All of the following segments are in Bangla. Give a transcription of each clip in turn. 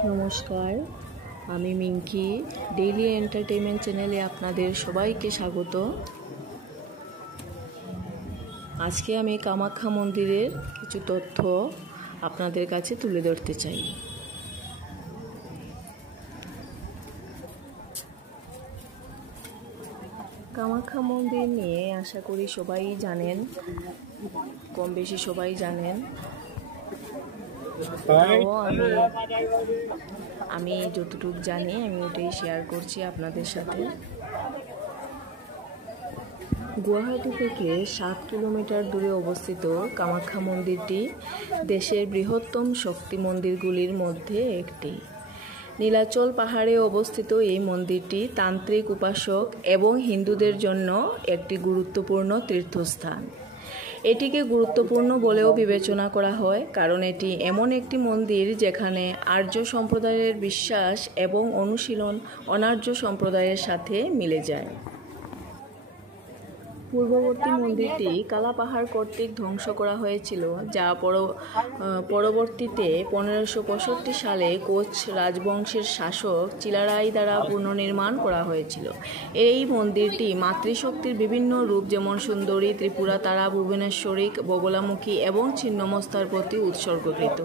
নমস্কার, আমি মিঙ্কি। ডেইলি এন্টারটেইনমেন্ট চ্যানেলে আপনাদের সবাইকে স্বাগত। আজকে আমি কামাখ্যা মন্দিরের কিছু তথ্য আপনাদের কাছে তুলে ধরতে চাই। কামাখ্যা মন্দির নিয়ে আশা করি সবাই জানেন, কম বেশি সবাই জানেন। আমি যতটুকু জানি আমি ওটাই শেয়ার করছি আপনাদের সাথে। গুয়াহাটি থেকে 7 কিলোমিটার দূরে অবস্থিত কামাখ্যা মন্দিরটি দেশের বৃহত্তম শক্তি মন্দিরগুলির মধ্যে একটি। নীলাচল পাহাড়ে অবস্থিত এই মন্দিরটি তান্ত্রিক উপাসক এবং হিন্দুদের জন্য একটি গুরুত্বপূর্ণ তীর্থস্থান। এটিকে গুরুত্বপূর্ণ বলেও বিবেচনা করা হয় কারণ এটি এমন একটি মন্দির যেখানে আর্য সম্প্রদায়ের বিশ্বাস এবং অনুশীলন অনার্য সম্প্রদায়ের সাথে মিলে যায়। পূর্ববর্তী মন্দিরটি কালা পাহাড় কর্তৃক ধ্বংস করা হয়েছিল, যা পরবর্তীতে 1565 সালে কোচ রাজবংশের শাসক চিলারাই দ্বারা পুনর্নির্মাণ করা হয়েছিল। এই মন্দিরটি মাতৃশক্তির বিভিন্ন রূপ যেমন সুন্দরী, ত্রিপুরা তারা, ভুবনেশ্বরী, বগলামুখী এবং ছিন্নমস্তার প্রতি উৎসর্গকৃত।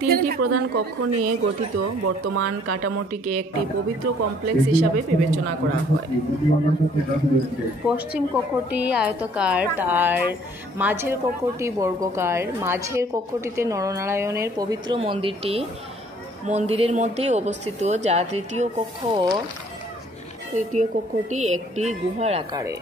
3টি প্রধান কক্ষ নিয়ে গঠিত বর্তমান কাঠামোটিকে একটি পবিত্র কমপ্লেক্স হিসাবে বিবেচনা করা হয়। পশ্চিম কক্ষটি আয়তাকার, তার মাঝের কক্ষটি বর্গাকার। মাঝের কক্ষটিতে নরনারায়ণের পবিত্র মন্দিরের মধ্যেই অবস্থিত, যা তৃতীয় কক্ষটি একটি গুহার আকারে।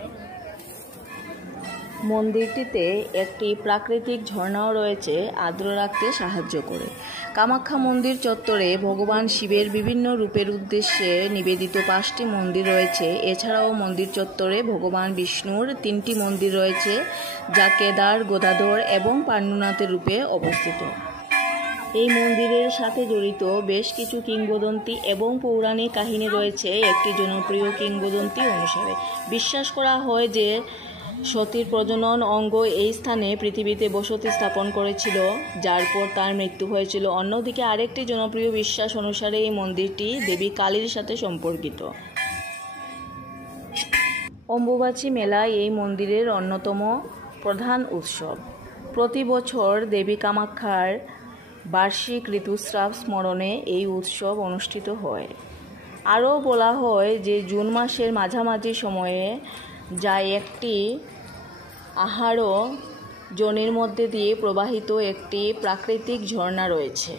মন্দিরটিতে একটি প্রাকৃতিক ঝর্ণাও রয়েছে, আর্দ্র রাখতে সাহায্য করে। কামাখ্যা মন্দির চত্বরে ভগবান শিবের বিভিন্ন রূপের উদ্দেশ্যে নিবেদিত 5টি মন্দির রয়েছে। এছাড়াও মন্দির চত্বরে ভগবান বিষ্ণুর 3টি মন্দির রয়েছে, যা কেদার, গদাধর এবং পাণ্ডুনাথের রূপে অবস্থিত। এই মন্দিরের সাথে জড়িত বেশ কিছু কিংবদন্তি এবং পৌরাণিক কাহিনী রয়েছে। একটি জনপ্রিয় কিংবদন্তি অনুসারে বিশ্বাস করা হয় যে সতীর প্রজনন অঙ্গ এই স্থানে পৃথিবীতে বসতি স্থাপন করেছিল, যার পর তার মৃত্যু হয়েছিল। অন্যদিকে আরেকটি জনপ্রিয় বিশ্বাস অনুসারে এই মন্দিরটি দেবী কালীর সাথে সম্পর্কিত। অম্বুবাচী মেলা এই মন্দিরের অন্যতম প্রধান উৎসব। প্রতি বছর দেবী কামাখ্যার বার্ষিক ঋতুস্রাব স্মরণে এই উৎসব অনুষ্ঠিত হয়। আরও বলা হয় যে জুন মাসের মাঝামাঝি সময়ে যা একটি আহারও যোনির মধ্যে দিয়ে প্রবাহিত একটি প্রাকৃতিক ঝর্ণা রয়েছে।